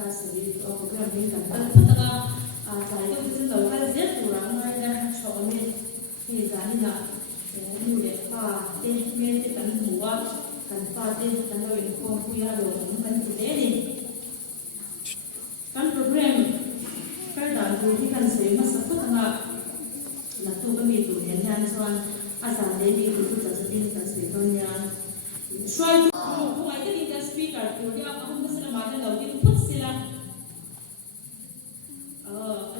Sasari or programming and Putaka, Taito is the Hazet to Ramana, Shogame, Hizanina, Nulepa, they made it and move up, and parted and knowing whom we are and today. Kan program, Kardan, who can say, must put Natuka to the Yansan as a lady who took us a bit as a Donya. Try to I think the speaker, you have a Muslim mother of you put Silla. Hello,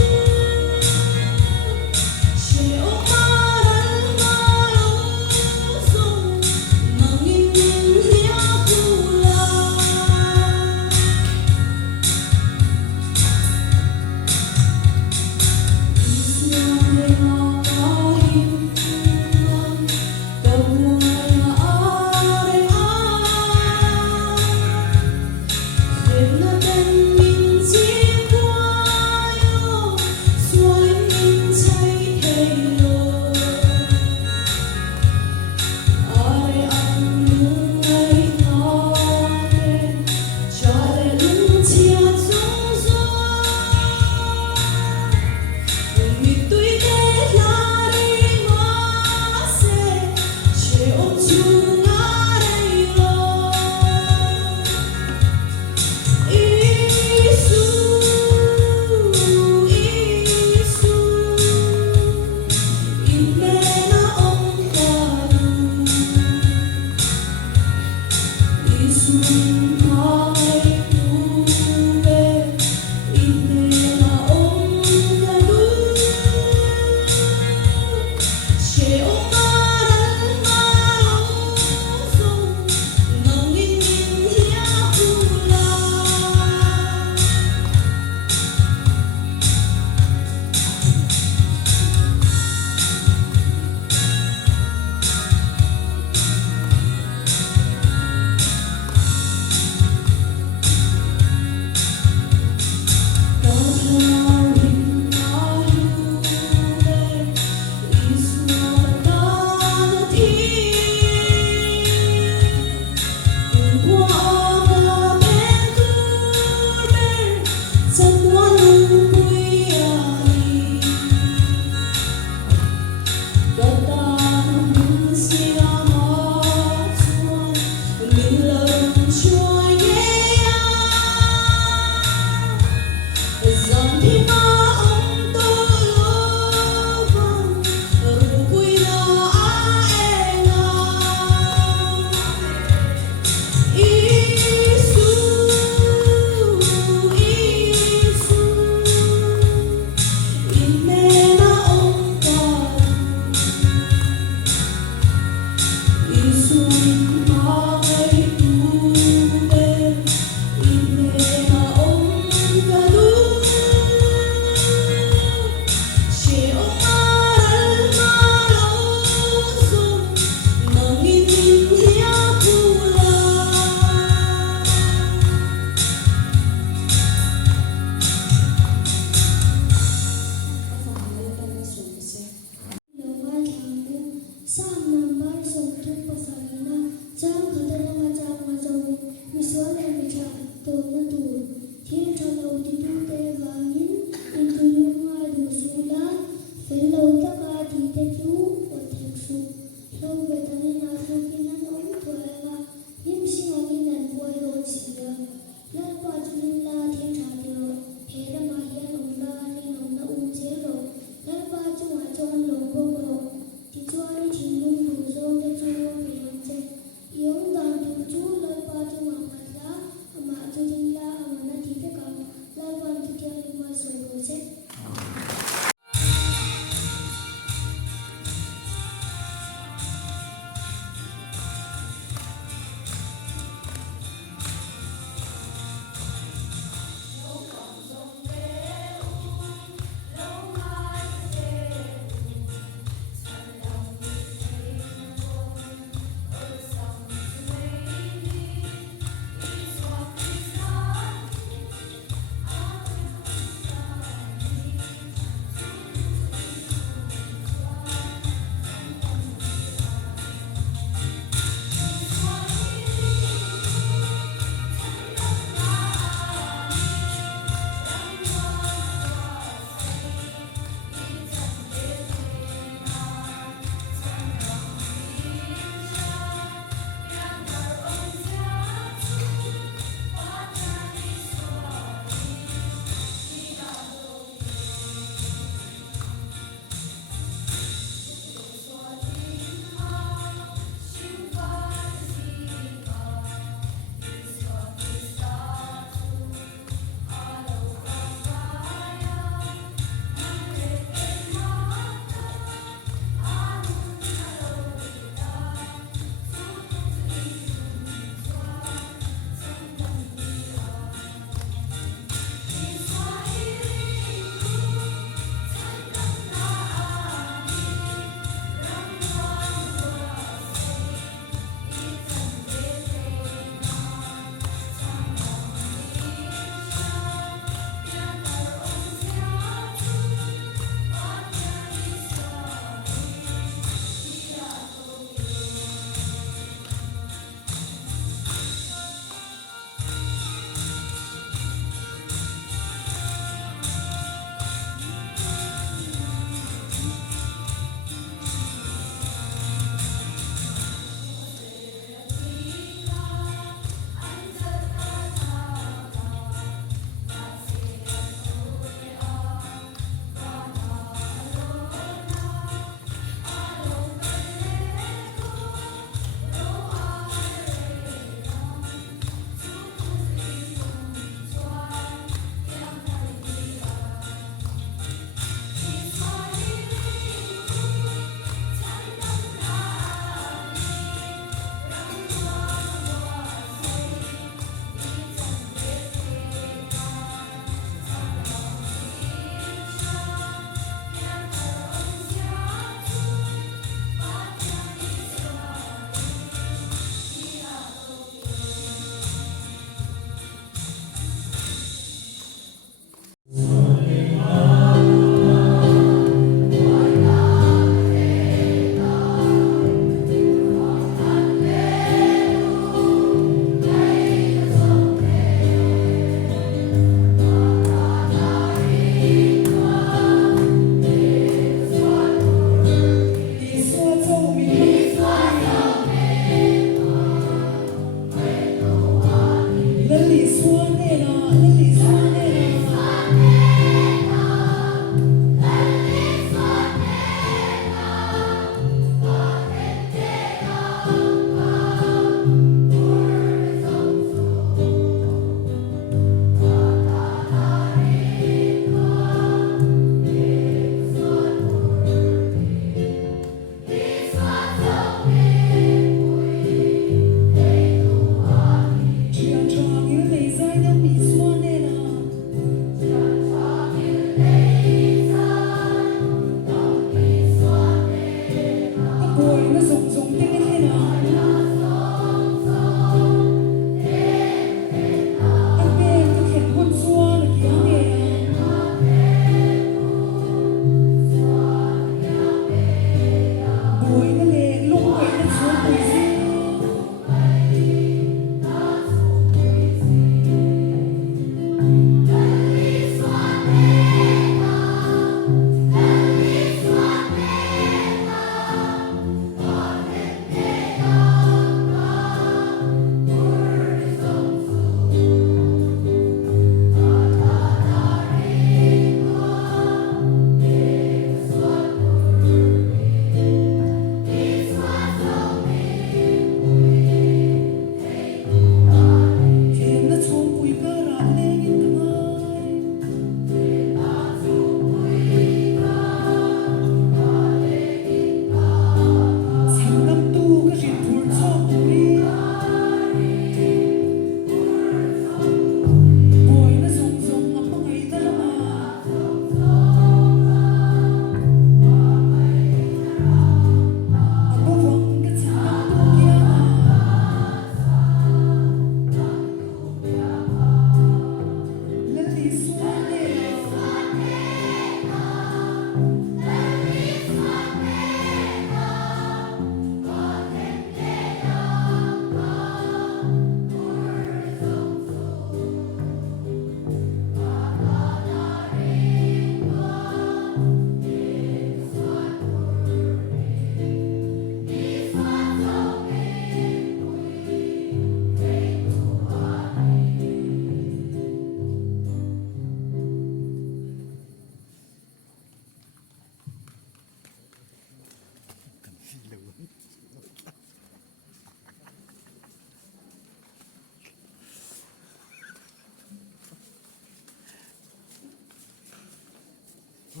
Hả?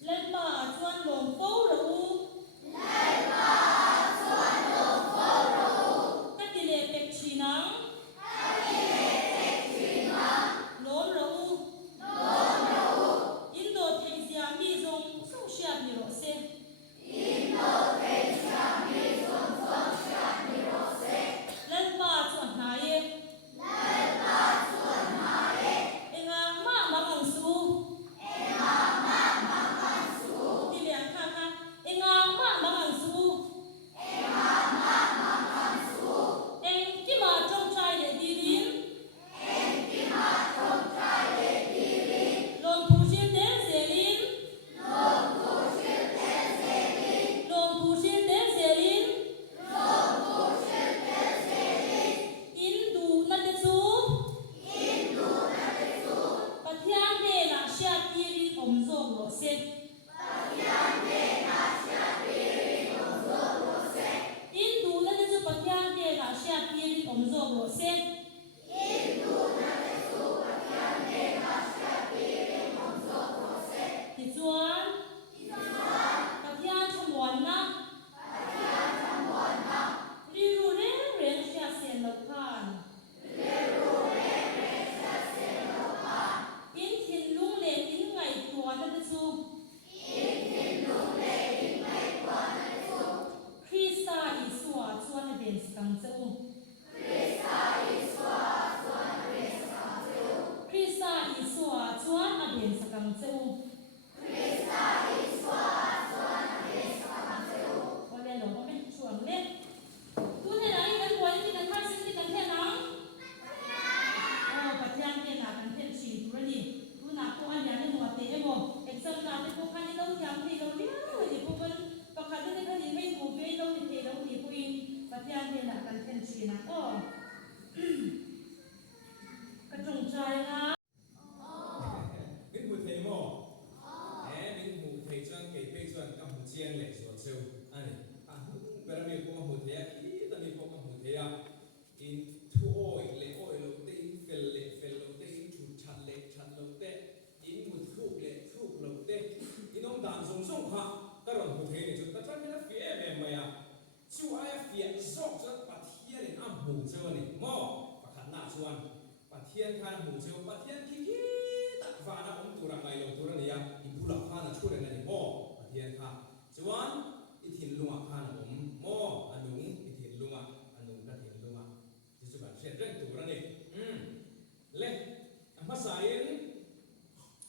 lên bờ chuan lồng phố rượu các tỷ lệ bạch chỉ nắng nón rượu Indonesia mi dùng sông sạt nhiều xe lên bờ chuan này em à má mang hàng su tỷ lệ khác ha em à má mang hàng su em cái mà trong trai để đi đến lồng phù xin đến dễ lín lồng phù xin đến dễ lín in đủ nát đất su bát thiang đề là xia tirin om zog lo se in đủ nát đất su bát thiang đề là xia tirin om zog lo se thì chuan bát thiang tham quan na ri ru reng reng xia sen lo khan in thin lung le in ngai tua na đất su Krista Isua chuan a den skang cheu Krista Isua chuan a den skang cheu ole lo me chuang le tu ne lai kan kwai ki kan har sin ki kan the na pathian ke na kan the chi tu ni tu na ko an ya ni mo te e mo exam na te ko khan ni lo jam thi lo le ni ko kan pakhat ni kan ni mai ko ve lo ni te lo ni ko in pathian ke na kan the chi na ka chung chai na Cái mùi thầy mò mình mùi thầy chân kể phê chân các mùi chiên lệ sổ sâu anh bây giờ mình có mùi thầy khi ta mình có mùi thầy in thu oi lệ lâu tê in phèl lâu tê in chủ chặt lâu tê in mùi thuốc lâu tê in ông đàn giống ha các bạn mùi thầy này chúng ta chắc là phía em mày chú ai phía dọc chân bát thiên này âm mùi chơi này mò và khán nạ chuan bát thiên khá là mùi chơi bát thiên khi và nó ông tu rằng này ông tu rằng này thì tu lập pha là chua này này mò và thiên pha chuan ít thiên lung à pha là ông mò anh đúng ít thiên lung à anh đúng là thiên lung à thì chúng bạn sẽ rất tu rằng này lên mà sai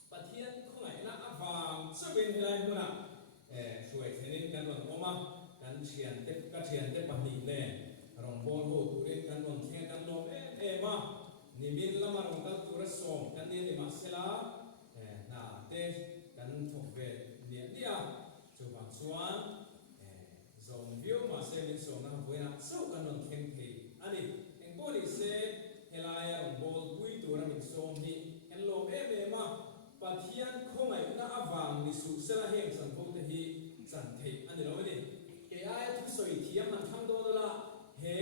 và thiên không phải là vàng sắp bên này luôn à suy thế nên cái đoạn ôm à cái chuyện tết bản địa này rong bồn hồ tu đến cái đoạn thiên cái đoạn mà nimin lama rong kal tura som kan ni ma sela na te kan thok ve ni dia chu bang suan zon view ma se min som na buena so kan non khem the ani en ko ni se helaya rong bol pui tura min som hi en lo ma pathian khongai na awang ni su sela hem san ko te hi san the ani lo ni ke ai thu soi thiam man tham do la he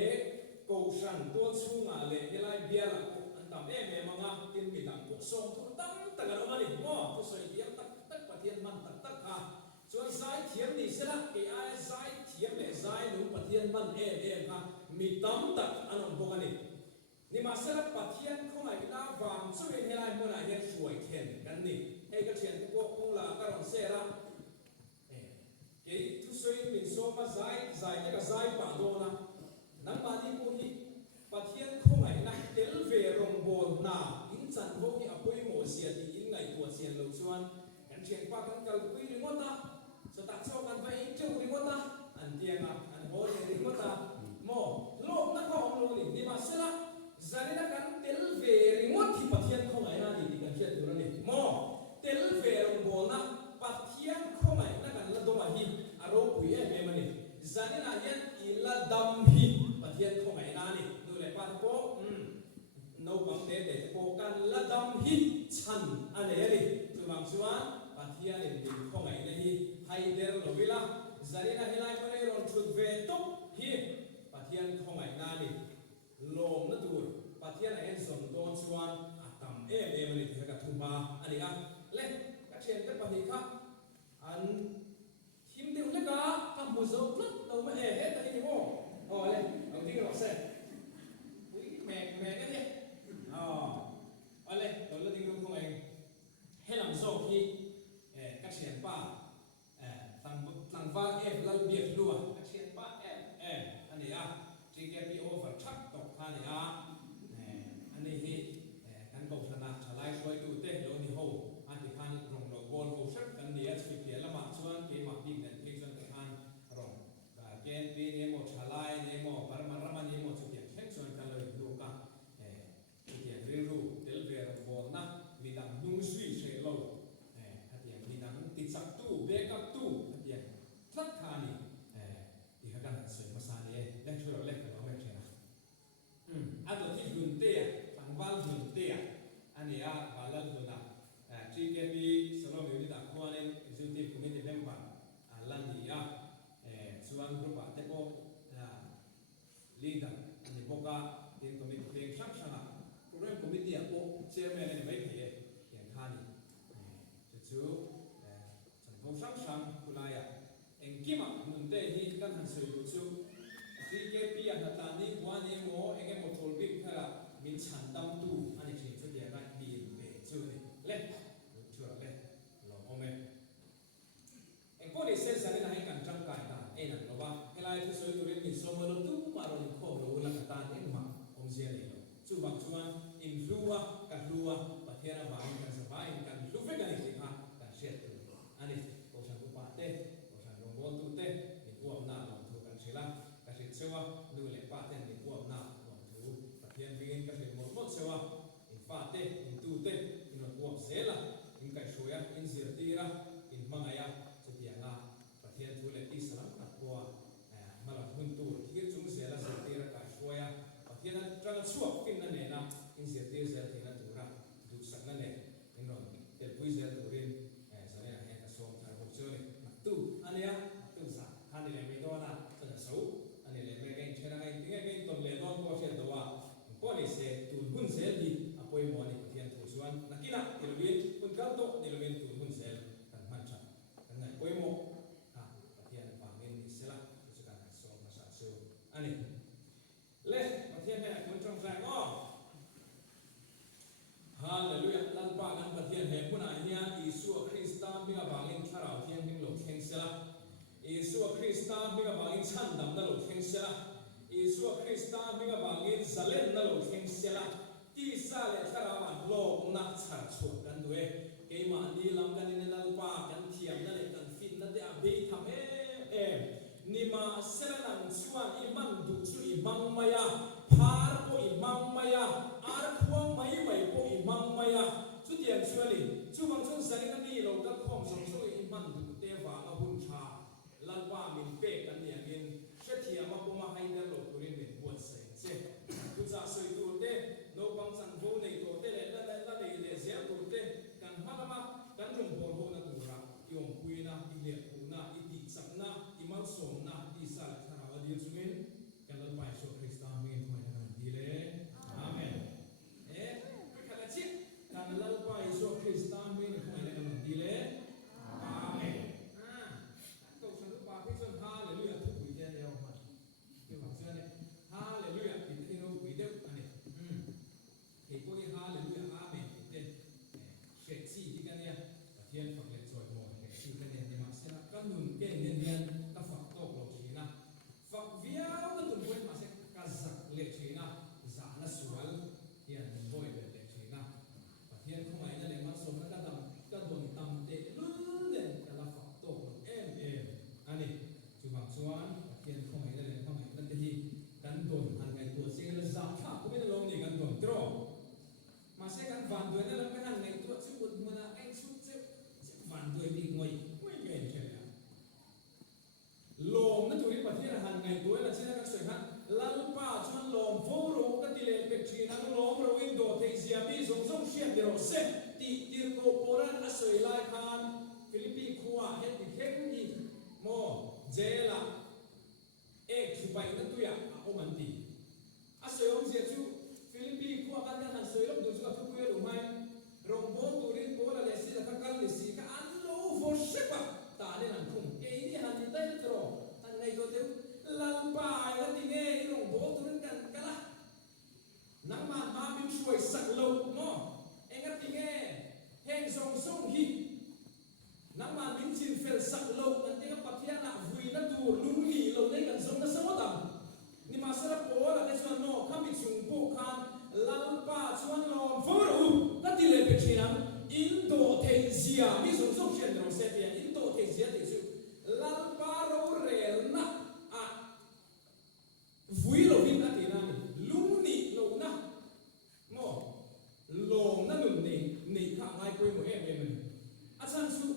cầu sản tuôn su ngã lệ cái lai bia là anh tạm em mà ngã tiên bị làm cuộc sống thôi tất cả đó mà đi mò tôi soi thiếm tất cả thiên man tất cả cho giải thiếm đi sẽ là cái ai giải thiếm để giải đúng cả thiên man em ha mi tắm tất anh ông bông anh nhưng mà sẽ là cả thiên không phải cái vàng cho nên cái lai mua lại hiện sủi thiền cái này hay cái chuyện của ông là cái đồng xe là cái thứ soi mình số mà giải cái giải bản đồ na nắm bà đi cô hi bà thiên không phải ngay đến về rồng bồn na in chân vô hi apoi mồ xiên thì in ngày của xiên lâu xuân anh chuyện qua căn cầu quý đi ngon ta so ta cho anh vậy châu đi ngon ta anh tiền anh hỗ trợ đi ngon ta mò lốp nó không luôn đi mà sẽ là giờ này nó căn đến về đi ngon thì bà thiên không phải là đi căn chuyện tụi nó đi mò đến về rồng bồn na bà thiên không phải nó căn là đâu mà hi aro quý em mà đi giờ này là hiện là đầm hi pathian không ai nani nu le pan ko no bang de de ko kan la dam hi chan ane ali tu bang suan pathian in din không ai nei hai der lo vila zarina hilai mane ron chut ve tok hi pathian khongai na ni lom na tur pathian en zon don chuan atam em ani thaka thuma ani a le ka chen ka pani kha an him de le ka kam bu zo plut lo ma he ta ni mo o le ang ting ro se ui me cái gì ale to le ding ko ai helam zo ki ka chen pa tang va lal biet lua ka chen pa ani a ji ke pi over thak tok kha ni a ani hi kan ko thana chalai soi tu te lo ni ho an ti khan rong lo bol ho sak kan ni a chi pia lama chuan ke ma ding den ke chuan khan rong ka ken pi ni mo chalai ni mo parmarama ni mo chu ke thek chuan kan lo lu ka tiang riru tel ver bon na midang nung sui se lo hatiang midang ti sak tu backup tu hatiang thlat khani ti ka kan se masani le chura le ka me chena ato ti hun te tang wal hun te ani a balal huna ti ke bi solo mi ni da kwane executive committee member lan ni a chuan group a te ko leader ani boka tin committee peng sak sana program committee ko chairman ni mai thie yang khani chu chan ko sang kulaya engkima munte hi kan han soi lu chu CKP an ta ni kwa ni mo enge mo tolbik thara min chan dam tu ani chi chu dia ga di be chu ni le chu le lo ome engko ni se sa ni na kan chang kai ta ena lo ba elai thu soi tu rin min so mo lo tu ma ro ni kho lo la ta ni ma om sia ni lo chu bang chuan in flua ka flua pathiana ba in kan sa ba in kan lu fe kan ni ha kan shet tu ani ko sang ko pa te ko sang ro mo tu te ni ko na lo thu kan sila ka sit sewa nu le pa te ni ko na lo thu pathian bin ka sit mo sewa in fa te in tu te in ro ko sela in kai shoya in zir tira in mangaya chu dia nga pathian thu le ti salam ka ko mala hun tu thir chung sela zir tira ka shoya pathian tang chuak pin na ne na in zir tir zel thina tura du sak na ne in ron tel pui zel turin sa ne he ka som thar ho choni tu ania tu sa hani le me do na ta so ani le me gain chena gain tinga gain ton le don ko fe do wa ko ni se tu hun zel di apoi mo ni pathian thu chuan nakina tilwin kun kal to tilwin tu hun zel kan man cha kan ngai poi mo ha pathian pa ngin ni sela chu kan som na sa so ani le pathian he kun trong sang o hallelujah lan pa kan pathian he puna nia Isu Krista binga bangin tharau thian bing lo theng sela Isu Krista binga bangin chan dam na lo theng sela Isu Krista binga bangin zalen na lo theng sela ti sa le tharawan lo na char chu kan due ke ma ni lam kan ni lan pa kan thiam na le kan fin na de a be tham nima selanan chuan iman du chu imang maya phar ko imang maya ar khuang mai mai ko imang maya chu tiang chuani chu bang chun sari kan ni lo ka khom som chu iman du te wa a hun tha lan pa min pe kan ni angin shetia ma ko ma hai na lo kurin min buat se che tu za soi tu te no bang chan vo nei to te le la le zia tu te kan ma kan jong bol ho na tu ra yong pui na i le pu na i ti chak na i mal som na i sa la thara wa dia chumin kan lo pai so Krista min thoi na kan di le amen khala chi kan lo pai so Krista min thoi na kan di le lung li lo nei kan som na samo tam ni ma sara po la te chuan no khami chung po khan lal pa chuan lom foru ta ti le pe chinam in do thei zia mi som som chen ro se pia in do thei zia te chu lal pa ro rel na a vui lo vin a ti na ni lung ni lo na mo lom na nun ni kha ngai koi mo em em a chan chu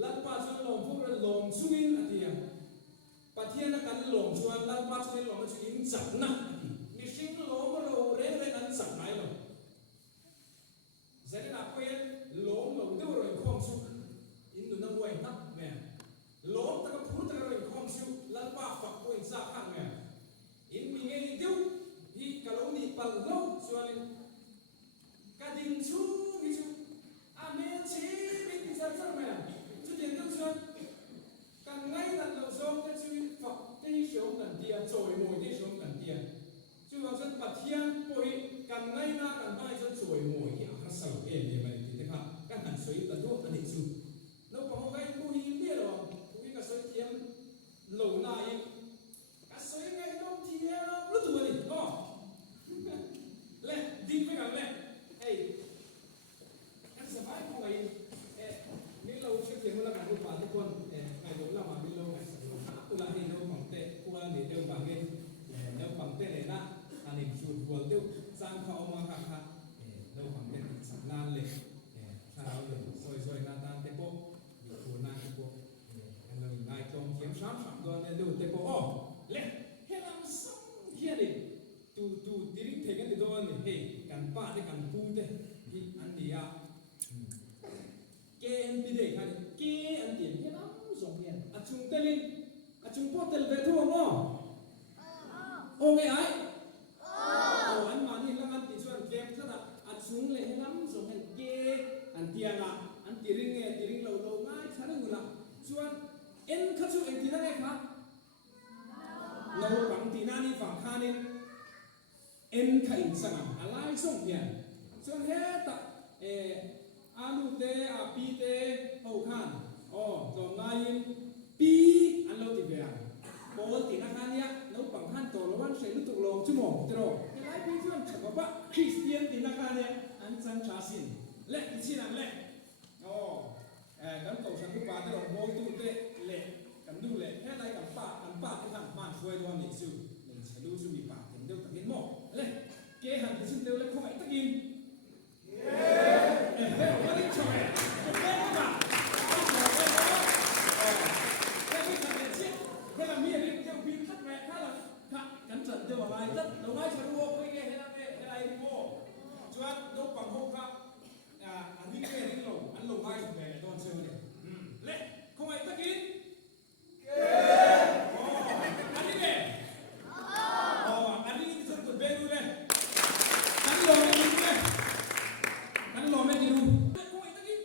lal pa chuan lom foru lom chungin a ti ya pathian na kan lom chuan lal pa chuan lom chu in chak na mi sing lom ro re re kan sak mai lo zai na kwen lom lo de ro khom chu in nu na wai na me lom ta ka phu ta ro khom chu lal pa fa ko in sa khang me in mi nge deu hi ka lo ni pal lo chuan ka din chu mi chu a me chi mi ti sa sa me chu din ka chuan kan ngai tan lo som ta chu fa te shom kan dia choi mo te shom kan dia chu wa chuan pathian po hi kan ngai na kan mai chuan choi mo hi a sal em ni mai ti te kha kan han soi ta do ani chu no pa ho gai po hi le lo po hi ka soi tiam lo na i ka soi ngai dom ti e lo tu ani o le din pe kan le ei kan sa vai ko ngai ni lo che te mo la kan ru pa te kon ngai do la ma bi lo ngai sa lo u la ni lo pang te ku la ni te ba nge lo pang te le na ani chu bol te sang kha o ma kha kha lo pang te sa nan le sa lo le soi soi na tan te po yo ku na te po an lo ngai tom kiam sam sam do ne do te po o le he lam sam hia ni tu diring the kan do ni he kan pa te kan pu te hi an dia ke en pi de kha ke an tien he lam song hian a chung telin a chung po tel ve thu mo o nge ai o an ma ni lang an ti chuan kem thada a chung le he lam song hian ke an tianga an tiring lo ngai thara ngula chuan en kha chu en ti na ne kha lo bang ti na ni phang kha ni en kha in sangam alai song hian chuan he ta alu te a pi te ho khan o to ngai pi an lo ti ve bol ti na khan ya lo pang khan to lo wan sei lu tuk long chu mo te ro he lai pi chuan chak ba christian ti na khan ya an chan cha sin le ti chi na le o kan to san ku pa te ro bol tu te le kan du le he lai kan pa ti khan man fuai do ni su len che lu su mi pa tin deu ta hin mo le ke han ti sin deu le khoi ta in what is it? Thế là miền đi theo pin thắt mẹ khá là cẩn thận theo vào bài rất lâu nay phải đua với nghe thế này đua choát đâu bằng hôm khác anh đi về đi lồng anh lồng ngay về toàn chơi này lệ không ai tất kín anh đi về anh đi đi tuần về luôn đây anh lồng đi luôn đây anh lồng đi luôn không ai tất kín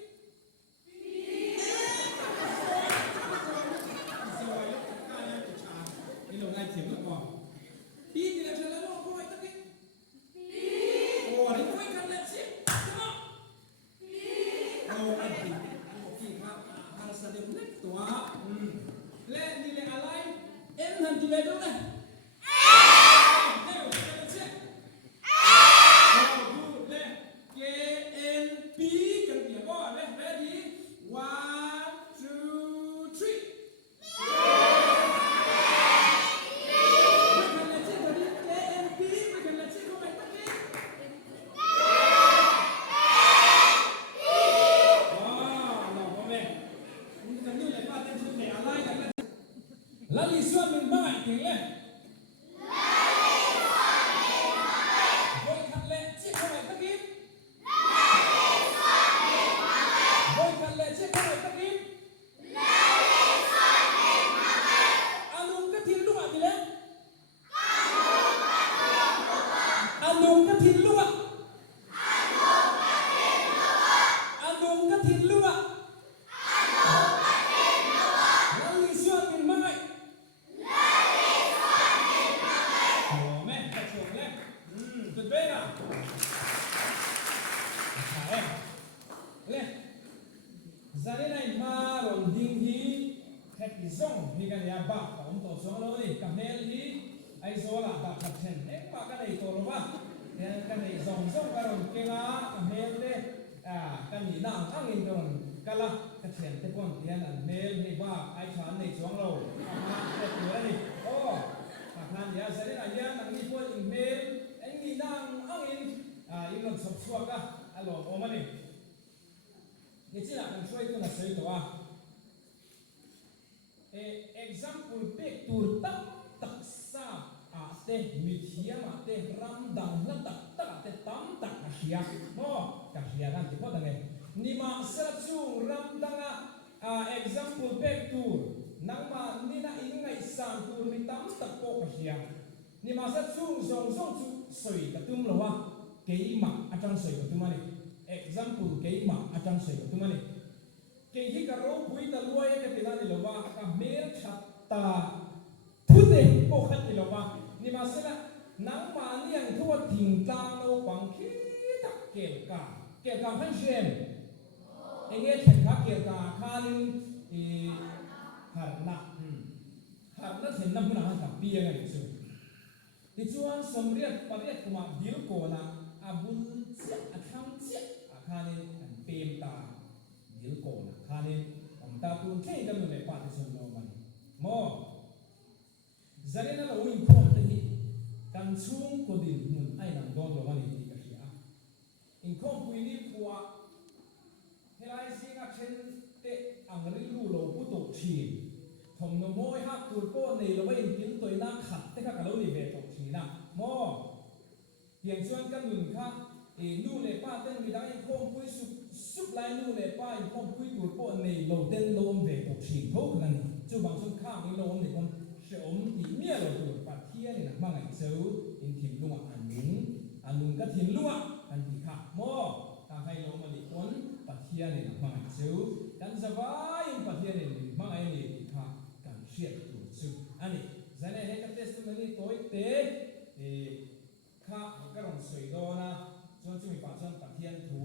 นี่เราได้เข็มแล้วก่อนปีนี่แหละเธอแล้วโอ้ยตะกี้โอ้ยคุยกันเลยสิโอ้ยปีที่ครับอาสาเดียวเล็กตัวและนี่แหละอะไรเอ็นหันที่เบลเลยเร็วเช็คพูดเลยเกเอ็นปีกันเปียก่อนเลย ready 1 2 3拉里算明白点嘞，我看嘞，这个没得劲，我看嘞，这个没得劲，阿龙个天路啊，对嘞，阿龙个天路啊，阿龙个天路啊。拉里算明白。zong hi kan ya ba ka to song lo ni ka mel hi ai zo la ba ka chen ek ba ka nei to lo ba ya kan nei zong ka ron ke nga ka mel te kan ni na ang in ron kala ka chen te kon tian an mel ni ba ai chan nei song lo ma te tu ni o ka kan ya sa ni na ya nang ni po in mel ai ni na ang in in ron sop suak ka alo o ma ni ni chi la kan soi tu na sei to example pek tur tak tak sa te mi thia ma te ram dang na tak tak te tam tak ka hia mo ka hia dan ti po dang ni ma sa chu ram dang example pek tur nang ma ni na in ngai san tur mi tam tak po ka hia ni ma sa chu zong zong chu soi ka tum lo wa ke ma atang soi ka tum ani example ke ma atang soi ka tum ani ke hi ka ro pui ta luai ka ti na ni lo wa ka mer chat ta pude po khat ni lo wa ni ma sa nang ma ni ang thua ting tang lo pang khi tak ke ka han shem enge then ka ke ka khalin har na then na huna ka pi nga ni chu ti chuan somriat pariat kuma bil ko na abun chia athang chia akhanin an pem ta bil ko na khanin ta tun thei kan le pa ti sun lo man mo zarena lo win ko te hi kan chung ko din mun ai nang don lo man ti ka hia in ko pui ni puwa helai singa chen te angri lu lo pu to thi thom no moi ha tur ko nei lo in tin toi na khat te ka lo ni ve to thi na mo tiang chuan kan nun kha nu le pa ten mi dang in khom pui sup lai nu le pa in khom pui tur ko nei lo ten lo om ve to thi tho kan chu bang sun kha in lo om ni kon se om ti mia lo tur pa thia ni na ma ngai cheu in thim lunga anung ka thim lunga an ti kha mo ta hai lo ma ni kon pa thia ni na ma ngai cheu kan zawai in pa thia ni ma ngai ni ti kha kan hriat tu chu ani zane he ka testimony toi te kha ka rong soi do na chuan chu mi pa chuan pa thian thu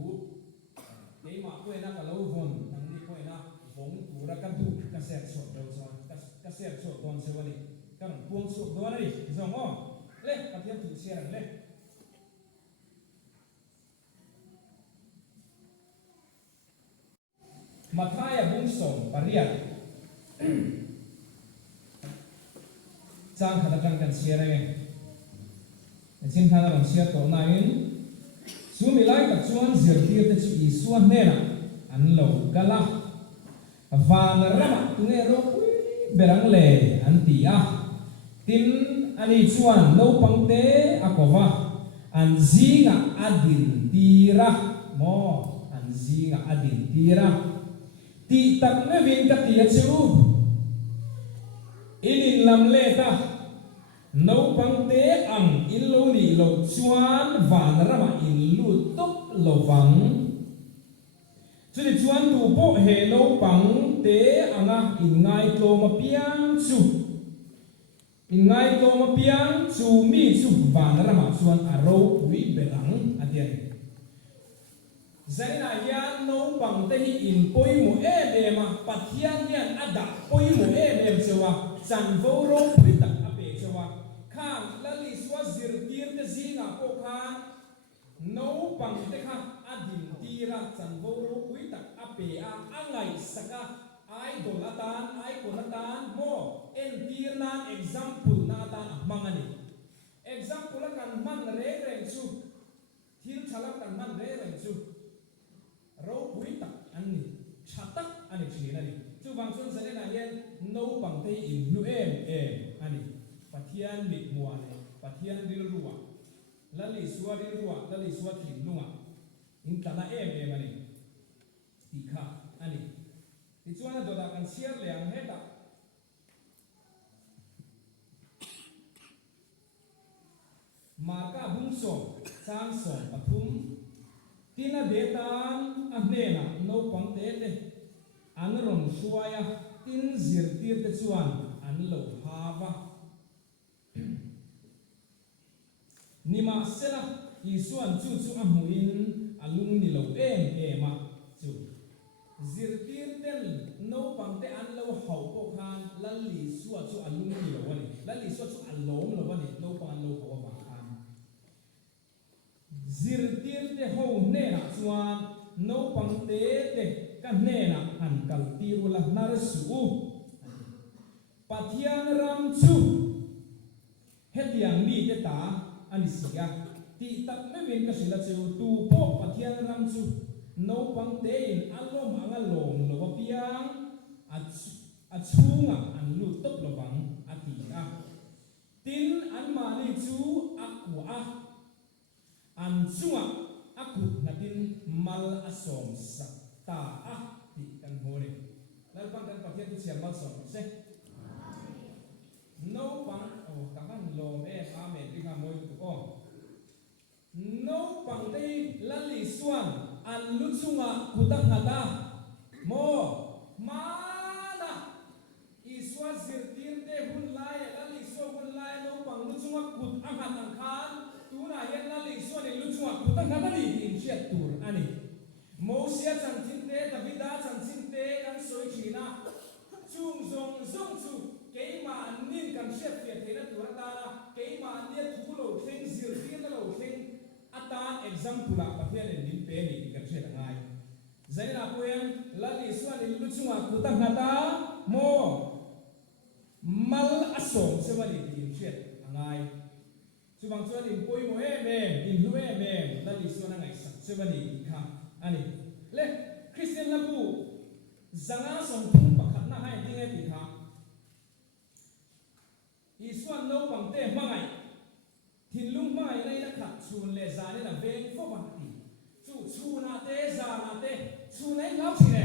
ke ma ko na ka lo von nang ni ko na vong tu ra ka du ka se so do chuan ka se so don se wani ka rong puang so do na ri zo mo le pa thian thu se ra le Mathaya bung som pariat chang khata chang kan sia ra nge sim thana rom sia to na in su mi lai ka chuan zir tir te chu I suan ne na an lo kala van rama tu nge ro berang le an ti tin ani chuan no pangte akova an zinga adin tira mo an zinga adin tira ti tak me vin ka ti chu in lam le ta no pangte ang in lo ni lo chuan van rama in lu tok lo wang chu ni chuan tu po he no pangte anga in ngai tlo ma piang chu in ngai tlo ma piang chu mi chu van rama chuan aro pui berang adian zaina yan no pangte hi in poi mu ma pathian yan ada poi mu chewa chan vo ro pui tak khang lali swa zir tir te zinga po khan no pang te kha adin tira chan vo ro pui tak ape angai saka ai dolatan ai konatan mo en tir na example na tan mangani example kan man re chu thil chalak kan man re chu ro pui tak ani chatak ani thina ni chu wang sun sane na yen no pang te in nu ani pathian lik mua ne pathian dil ruwa lali suwa dil ruwa lali suwa thim lunga in tana ani tikha ani ti chuan do da kan share leang heta marka bungso sang som pathum tina detan ahnena no pangte te anron suaya tin zir tir te chuan an lo hawa nima sela isuan chu amuin alung ni lo ma chu zirtir tel nấu bằng te ăn lâu hậu bộ khan lăn lì xua chú ăn lung gì rồi vậy lăn lì xua chú ăn lốm rồi vậy nấu bằng ăn lâu hậu mà khan zirtir te hậu nè na chuan nấu bằng te cái nè na ăn kal tiru la nar su pathian ram chu hetiang mi te ta ani sia ti tak me vin ka sila chu tu po pathian ram chu nấu bằng te in alom anga lom lo piang achunga an lu top lo bang ati a tin an ma ni chu akwa an chunga akut na tin mal asom sa ta a ti kan hore lal pang kan pathian tu siam mal som se nấu bằng kaman lom amen ri ha moi tu ko nấu bằng te lan li suan an lu chunga kutak na ta mo mana iswa zirtir te hun lai lan li so hun lai nấu bằng lu chunga kut ang han ang khan tu na yen lan li so ni lu chunga kutak na ni in chiat tur ani Moses chan chin te Davida chan chin te kan soi china chung zong zong chu ke ma nin kan chiat fiat te na tur ta na ke ma nia thu lo theng zirtir na lo theng atan example la pathian en din pe ni kan chiat ngai zaina poem lali suan in lu chunga kutak na ta mo mal asom se wali din chiat ngai subang chuan in poi mo in lu lali suan ngai sak se wali kha ani le Christian labu zanga som thung pakhat na hai dinge ti kha isuan no bang te mangai thin lung mai nei na khat chun le za ni na veng fo bang ti chu na te za na te chu nei ngau chi ne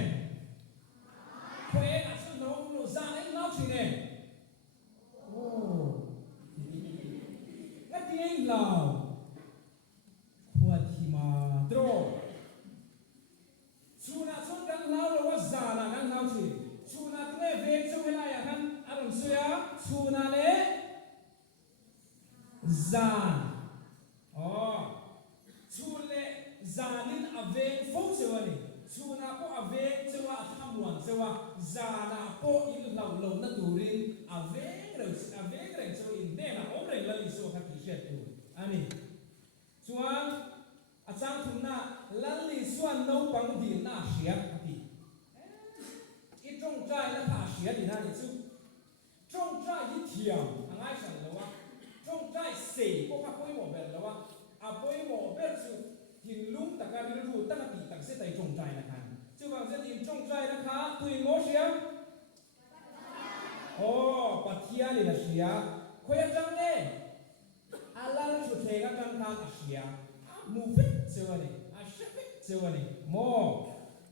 khoe na chu no no za nei ngau chi ne na ti ei lao khua thi ma dro chu na chon kan lao lo wa za na kan ngau chi chu na te veng chu la ya kan aron suya chu na le zan chule zanin aveng fo sewani chuna ko aveng sewa thamwan sewa zana ko in lau na turin aveng reng so in dena omreng lali so ka kishet tu ani chuan achang thumna lali suan no pang di na hiat ati I trong trai na tha hiat di na ni chu trong trai hi thiam angai san lawa trong trai se ko ka koi mo bel lawa a koi mo bel chu hin lung ta ka ri ru ta ka ti tak se tai trong trai na kan chu bang se in trong trai na kha tui mo siam pathian ni la sia khoi chang ne alal chu the ka kan kan a sia mu fit se wa ni a shafit se wa ni mo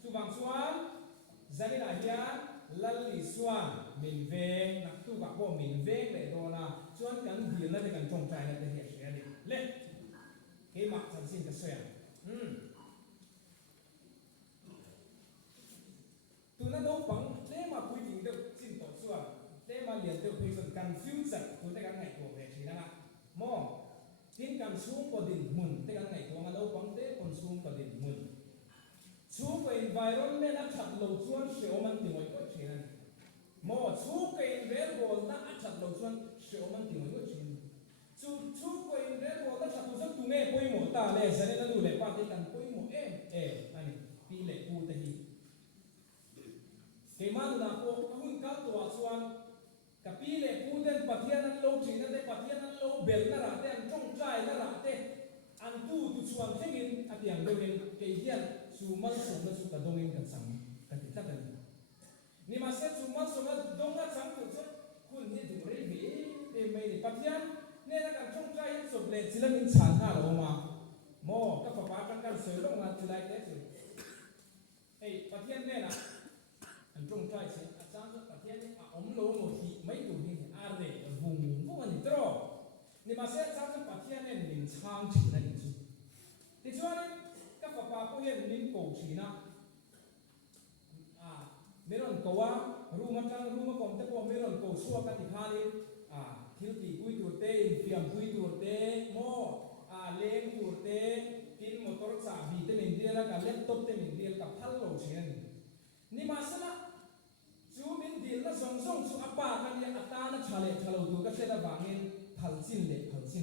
chu bang chuan zani la hian lalli suan min veng nak tu ka bo min veng le do na chuan kan dil na te kan trong trai na te he sia ni le ke mak chan sin ka soya tu na do pang le ma pui ding de sin to suan le ma lian de pui son confusion tu te kan ngai ko ve chi na mo tin kan sum ko din mun te kan ngai ko nga do pang te kon sum ko din mun chu ko environment a that lo chuan sheo man ti moi ko chin mo chu ko in ver bol na a that lo chuan sheo man ti moi ko chin chu ko in ver bol na that tu me poi mo ta le zane na du le pa te kan poi mo ani pi le pu te hi ke man na ko hun ka to chuan ka pi le pu den pathian an lo chin na te pathian an lo bel na ra te an trong trai na ra te an tu chuan thengin atiang deuin ke hian su mal som na su ka dongin kan sam ka ti tak ni ma se su mal som na dong na chang tu chu kun ni du re bi te mai ni pathian ne na kan trong trai so le chilam in chan na lo ma mo ka pa kan soi lo nga ti lai te chu pathian ne na an trong trai che a chang chu pathian ni a om lo mo hi mai tu ni a re vung ani tro ni ma se chang chu pathian ne nin chang chi na ni chu ti chuan ka pa ko yen nin ko chi na meron ko wa ruma kom te ko meron ko suwa ka ti khali thil ti pui tur te fiam pui tur te mo leng tur te tin motor cha bi te min dia la ka laptop te min dia ka phal lo chen ni ma sala na zong zong chu apa kan ya ata na chale chalo tu ka sela bangin phalchin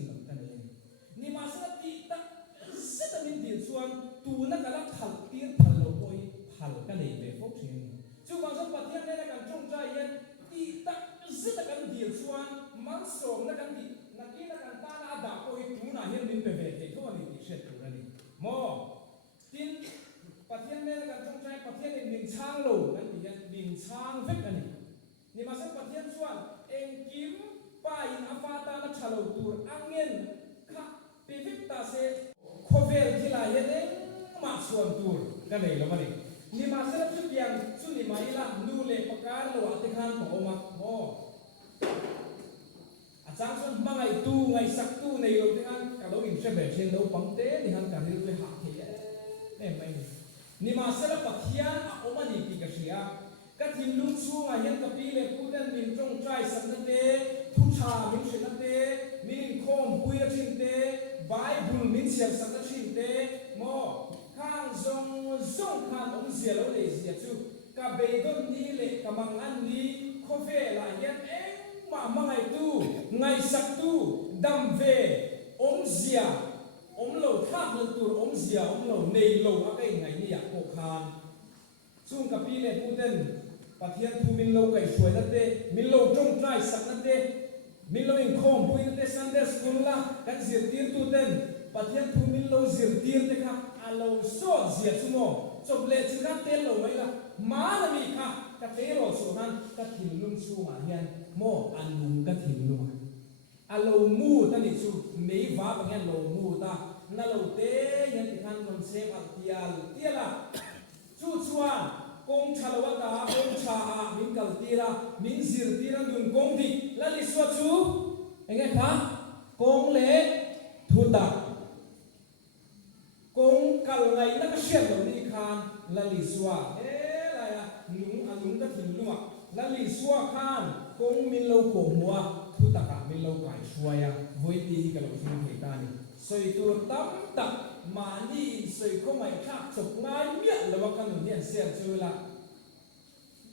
lam kan ni ma sa ti ta sita min dir chuan tu na kala khal tir phal lo koi phal kan nei be phok thin chu bang sa pathian ne na kan chong chai yen ti ta sita kan dir chuan mang som na kan ti na ki na kan ta na da koi tu na hian min be be ke tho ni ti shet tu ni mo tin pathian ne na kan chong chai pathian in min chang lo kan ti yan min chang vek ani ni ma sa pathian chuan eng kim pa in afata na chalo tur angen kha pivik ta se khovel khila yene ma suam tur ka nei lo mani ni ma sa chu piang chu ni mai la nu le pakar lo ate khan ko ma mo achang sun mangai tu ngai sak tu nei lo te han ka lo in se be chen lo pang te ni han ka ri le ha the em mai ni ma sa la pathian a omani ti ka sia ka tin lu chu nga yan ka pi le pu den min tong trai san na te thu cha min se na te min khom pui ra chin te Bible min sial san na chin te mo khang zong zong khan om zia lo le zia chu ka be don ni le ka mang an ni kho ve la yan eng ma mangai tu ngai sak tu dam ve om zia om lo thak lo tur om zia om lo nei lo a kai ngai ni ya ko khan chung ka pi le pu den pathian thu min lo kai suai na te min lo tong trai sak na te min lo in khom pui na te Sunday school la kan zir tir tu ten pathian thu min lo zir tir te kha a lo so zia chu mo chob le chu ka te lo mai la ma na mi kha ka te ro so han ka thil lum chu ma hian mo an lum ka thil lum a lo mu ta ni chu mei va ba ngen lo mu ta na lo te yan ti khan kon se al tiala chu chuan kong chalawata kong cha a min kal tira min zir tira nun kong di la li swa chu enge kha kong le thuta kong kal ngai na ka shet lo ni khan la li swa la ya lung alung ka thin luma la li swa khan kong min lo ko muwa thuta ka min lo kai swa ya voi ti ka lo chu thei ta ni soi tu tam tak mà đi soi có ngày khác chụp ngay miệng là bao căn hiện xem chơi là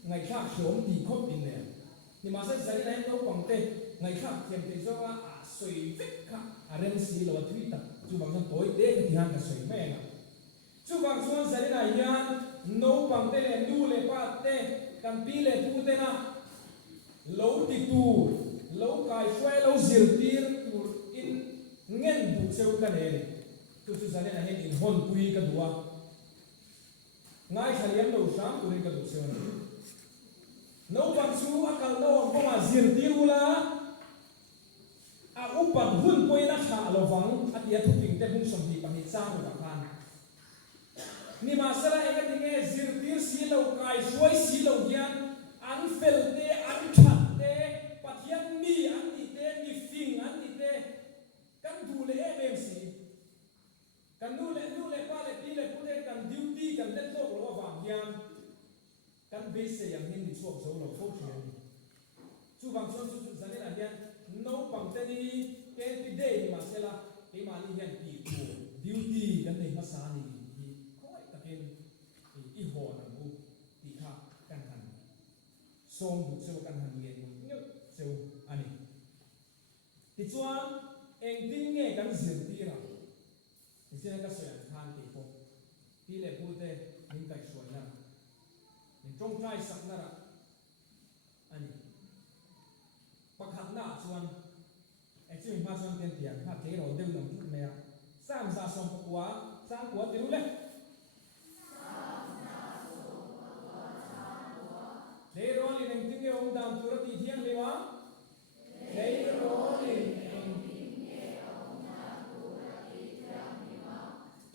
ngày khác sớm thì khóc in nè nhưng mà sẽ giải này đâu bằng tê ngày khác thêm thì do soi vết khác rem xí là thủy tập chú bằng con tối tê thì hàng cả soi mẹ nè chú bằng xuân giải này nha nấu bằng tê là nu lệ pa tê cầm pi lệ pu tê na lâu thì tu lâu cài xoay lâu diệt tiền tu in ngân đủ sâu cái này tu tu giải này in hôn pui cái đua ngay thời điểm đầu sáng tu cái đua sâu nấu bằng su akal nấu có mà diệt tiền là upan hun pui na cha lo vang atia thu ting te bung som hi pang hi cha ho kan ni ma sala e ka tinge diệt tiền si lo kai suai si lo yan an fel te an chat te pathian mi an ti te mi fing an ti te kan du le em si kan nu le pa le pi le pu le kan duty kan le to lo wang yan kan be se yang hin ni chuak zo lo fo thian chu wang chuan chu zani la hian no pang te ni ke ti de ni ma sela ke ma ni hian ti tu duty kan nei ma sa ni hi khoi takin i ho na bu ti kha kan han som bu se kan han nge nge se ani ti chuan eng ding nge kan zin ti ra ni se ka so yan khan ti po pi le pu te ning kai so na ni trong trai sak na ra ani pakhat na chuan actually ma chuan ten tiang kha te ro deu nam thut me a sam sa som pakwa sang kwa ti lu le le ro li ning ting ge om dam tu ra ti thiang le wa le ro li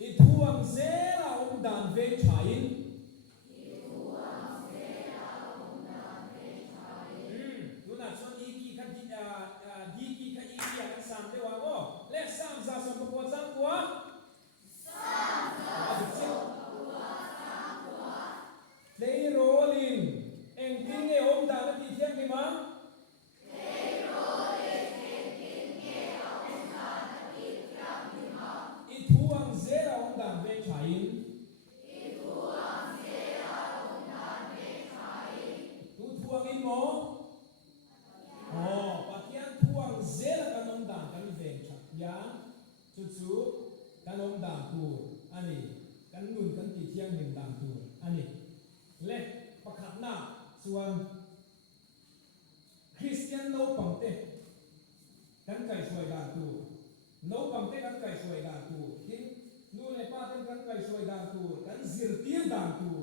i thuang zela om dan ve thain tuna chuan i ki kha di ki kha i ki ka sam te wa go le sam za som ko chang kwa sam za สูกันลมด่างตัวอันนี้กันนุ่นกันตีเที่ยงหนึ่งด่างตัวอันนี้เล็กประคับหน้าส่วนคริสเตียนโนปังเต้กันไก่ช่วยด่างตัวโนปังเต้กันไก่ช่วยด่างตัวกินนู่นในป้าเต้กันไก่ช่วยด่างตัวกันซิร์เตียด่างตัว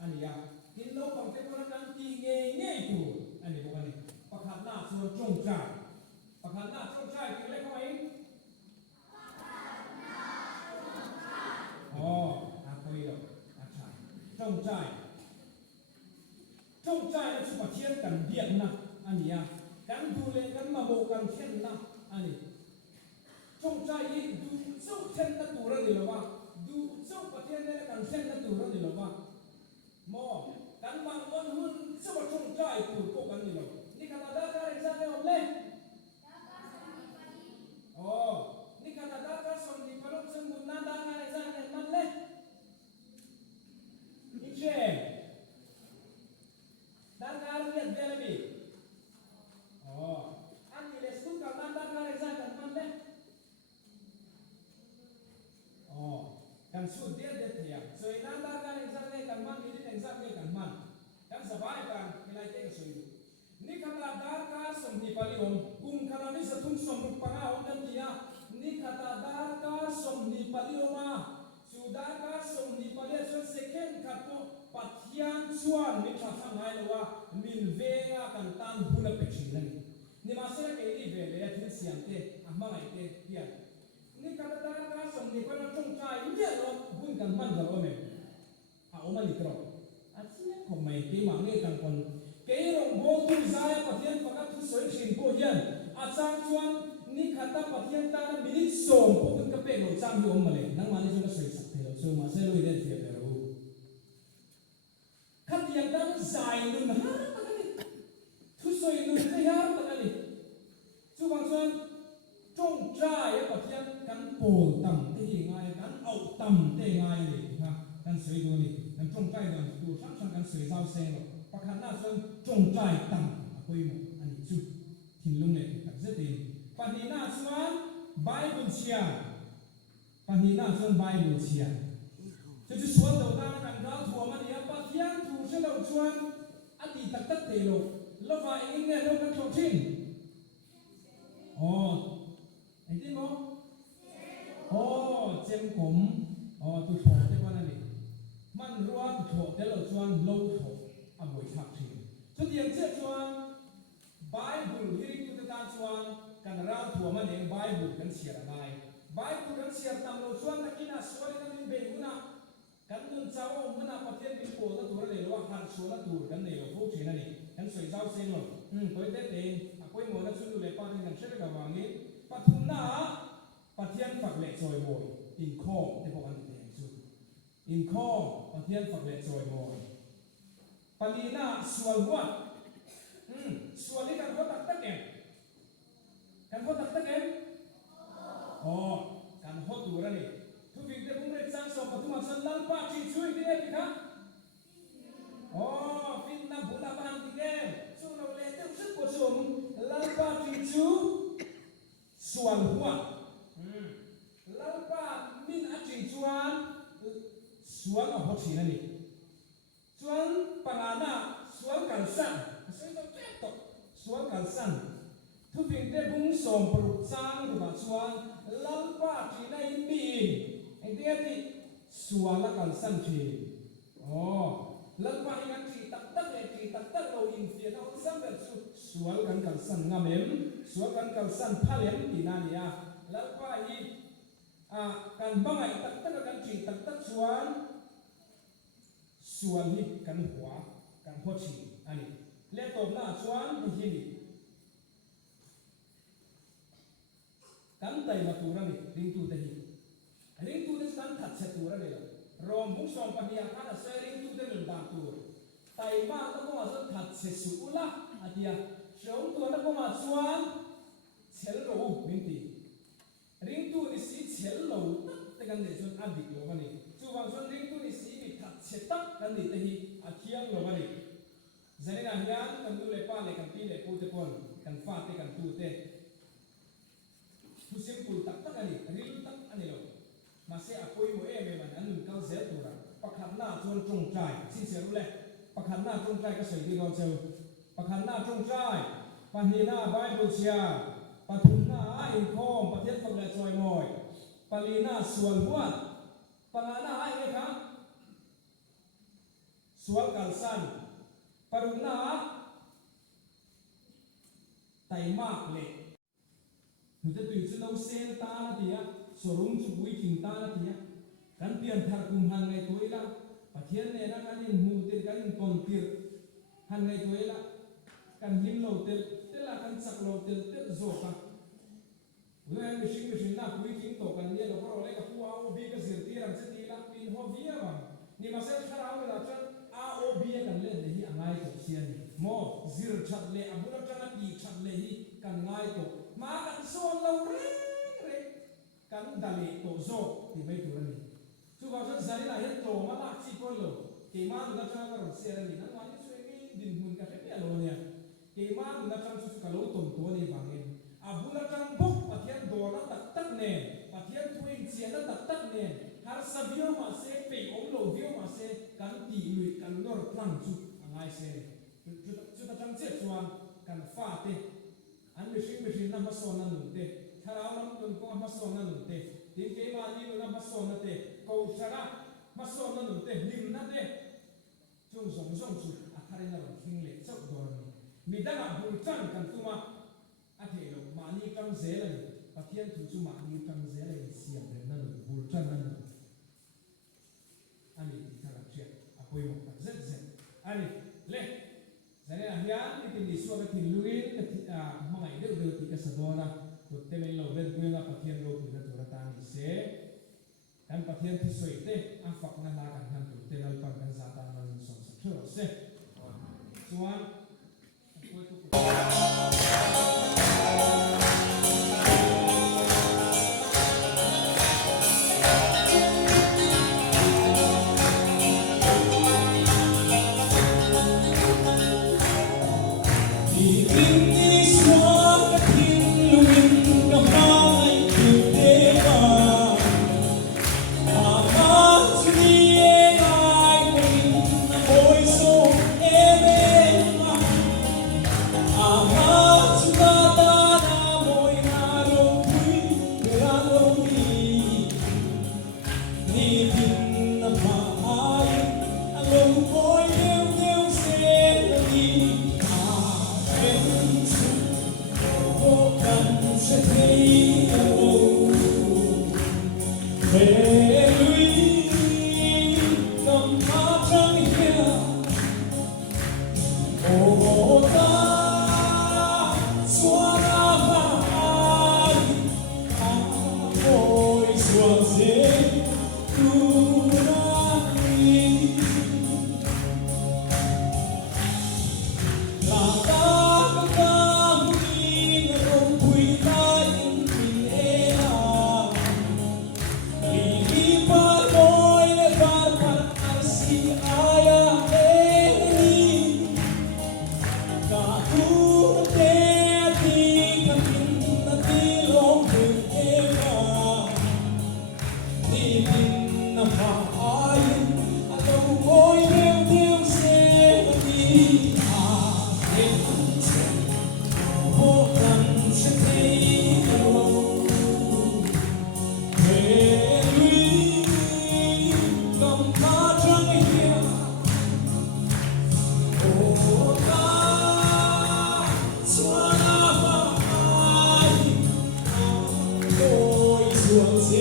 อันนี้ยังกินโนปังเต้คนกันตีเงี้ยเงี้ยตัวอันนี้พวกนี้ประคับหน้าส่วนจงใจประคับหน้าจงใจกินเล็กเข้าไปอ๋ออาคุยหรอกอาชาจงใจจงใจแล้วชุบเทียนกันเดียนนะอันนี้อ่ะกันดูเลยกันมาโบกันเทียนนะอันนี้จงใจดูเจ้าเทียนนั่นตัวเราดีหรือวะดูเจ้าประเทศนี่กันเทียนนั่นตัวเราดีหรือวะมอกันบางวันหุ่นเจ้าจงใจตัวพวกกันดีหรอนี่ขนาดได้การเรียนเอาเลยอ๋อนี่ขนาดได้การสอนดีพลังสมุนนั่นได้การเรียนมันเลยนี่เช่ด้านการเรียนเดลบีอ๋ออันนี้เลสกุลกับด้านการเรียนกันมันเลยอ๋อกันสุดเดียดเดียดส่วนด้านการเรียนกันมันมีที่เรียนกันมันกันสบายกันไม่ได้เจ๊งสุดนี่ขนาดด้านการสมนิปลิมกุมขนาดนี้สะทุ่งสมรุปปังเอากันที่นี่ขนาดด้านการสมนิปลิมาสุดด้านการสมนิปลิส่วนเซคันด์ขัดตัวปัจจัยส่วนมิตรทางไหนเลยว่ามินเวงกันตั้งหุ่นเป็ดชิ้นนั้นนี่มาเสียกันที่เวเลยที่เสียงเตะอ่ะมาไงเตะเดียนี่ขนาดด้านการสมนิปลิจงใจเนี่ยเราหุ่นกันมันจะรู้ไหมเอามาลิกรออาชีพของไม่ที่มาเนี่ยกันคนเกี่ยวกับโบตุใจปัจจัยประกันทุกส่วนสิ่งพวกยันอาจารย์ชวนนี่ขัดตาปัจจัยตามินิส่งพวกคุณกระเป๋าหลงจางที่อมมาเลยนั่งมาในช่วงสุดสัปดาห์ช่วงมาเซลล์เดินเที่ยวเดินรู้ขัดยังตั้งใจนุ่นฮะปะกันนี่ทุกส่วนนุ่นได้ฮะปะกันนี่ช่วงบางส่วนจงใจปัจจัยกันโผล่ต่ำได้ยังไงกันเอาต่ำได้ยังไงเลยฮะกันสวยดูนี่กันจงใจกันดูช่างกันสวยเจ้าเซลล์ประคันหน้าส่วนจงใจต่ำคุยหมดอันนี้จุดทิ้งลงเลยตัดเสียปะนีหน้าส่วนไบเบิลเชียปะนีหน้าส่วนไบเบิลเชียจะจะส่วนตัวด้านกันเราถั่วมันเนี่ยปะเทียนถูกเชื่อเราส่วนอดีตตัดเตโลแล้วฝ่ายเองเนี่ยเราเป็นคนทิ้งอ๋อไอ้ที่มั้งอ๋อเจมผมอ๋อตุโถที่ว่านั่นเองมันรู้ว่าตุโถแต่เราส่วนโลโถอ่ะบ่อยชักทิ้งชุดเดียงเชื่อส่วนไบเบิลที่ตุตานส่วนกันเราถั่วมันเองไบเบิลกันเสียอะไรไบเบิลกันเสียตามเราส่วนนักกินอ่ะส่วนนั้นเป็นเบหุนะกันนุ่นเจ้ามันอ่ะประเทศเป็นโปรตัวตัวเลยว่าหันส่วนละตัวกันเลยพวกที่นั่นเองกันสวยเจ้าเซนหรอกตัวเด็ดเองอ่ะคุยหมดแล้วชุดดูเลยป้าที่กันเชื่อกับวางนี้ปทุมหน้าปะเทียนฝักเหล็กซอยโวยอินข้อที่พวกกันติดเองชุดอินข้อปะเทียนฝักเหล็กซอยโวยปนีหน้าส่วนวัดส่วนนี้กันเขาตักตะเก็บกันเขาตักตะเก็บอ๋อกันเขาตัวนั่นเองทุกสิ่งที่ผมเรียนสร้างสมปฐุมสันลังปาจีช่วยที่นี่ครับอ๋อฟินน้ำผุนบ้านที่แก่ช่วงเราเล่นเจ้าชุดผสมลังปาจีช่วยส่วนหัวลังปามินอาจีชวนส่วนเอาหัวชีนั่นเองส่วนปานา ส่วนกันสั่นส่วนจะเจ็บตกส่วนกันสั่นทุกสิ่งที่บุ้งส่งปลุกสร้างหรือว่าส่วนลังปาจีในมีไอ้เดียที่ส่วนละกันสั่นทีอ๋อลังปาอีกทีตักเลยทีตักเราอินเสียเราสั่นแบบส่วนกันสั่นงามเอ็มส่วนกันสั่นพาเลี้ยงตีนานี่ลังปาอีกันบ้างไอ้ตักกันทีตักส่วนนี้กันหัวกันหัวชีอันนี้เลี้ยงตัวหน้าส่วนที่นี่กันไตมาตัวนี่ริงตัวที่ริงตัวนี้กันขัดเสตัวนี่รวมบุกส่งปนิยาขันเสริงตัวนี้ดังตัวไตมาแล้วก็มาส่งขัดเสสุละอันเดียส่งตัวนั้นก็มาส่วนเชลโลมินตีริงตัวนี้สีเชลโลแต่กันเนี่ยส่วนอดีตโลกันนี่ส่วนส่วนริงตัวนี้สีมีขัดเสตักกันนี่แต่ที่อาเทียงโลกันนี่จะนี่นะยังกันดูเลยป้าเลยกันตีเลยพูดเตปอนกันฟาดเตกันตูเตผู้เสียงพูดตักกันนี่ sẽ apoi mo em mà anh câu dễ tu ra bậc hạnh na chôn trồng trái xin sẻ luôn bậc hạnh na trồng trái cái sợi đi con châu bậc hạnh na trồng trái pan hi na Bible chia pan thun na in khom pan thiết phật lệ trôi mồi pan li na sual buat pan na ai nghe khá sual kalsan pan na tay mạc lệ người ta tùy đâu xe ta là gì á sorung chu bui king ta là gì á kan tiền thar kum han ngày tối là và thiên này nó kan in hu tiền kan in ton tiền han ngày tối là kan him lâu tiền tức là kan sak lâu tiền tức zo ka người anh mình na bui king to kan ye lo ro le ka pu a o bi ka zir ti ram se ti la pin ho via ba ni ma se khara o la chan a o bi kan le hi angai to sian mo zir chat le abura chan ti chat le hi kan ngai to ma kan so lâu re kan dali to zo ti mai tu ni chu ba chan zari la het to ma la chi ko lo ke ma na chan ka ro se ra ni na ma ni su mi din hun ka te lo ne ke ma na chan su ka lo ton to ni bang ni abura chan bok pathian do na tak tak ne pathian tuin chen na tak tak ne har sa vio ma se pe om lo vio ma se kan ti lui kan nor tlang chu angai se chu ta chan che chuan kan fa te an machine na ma so na nu te thara lam tun ko ma so na nu te tin ke ma ni na ma so na te ko thara ma so na nu te lim na te chung song song chu a thare na ro king le chau dor ni mi da na bul chan kan tu ma a the lo ma ni kam ze la ni pathian tu chu ma ni kam ze la ni siam le na bul chan na nu ani thara che a poi mo ka zet zet ani le Jadi ahian itu di suara tiluin ketika mengai itu udah tiga sedora tuh temen lo ben gue nggak patian lo punya turatan ise kan patian tu suite afak ngalakan kan tuh telal pangkan satan dan song sektor se suan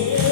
Ôi,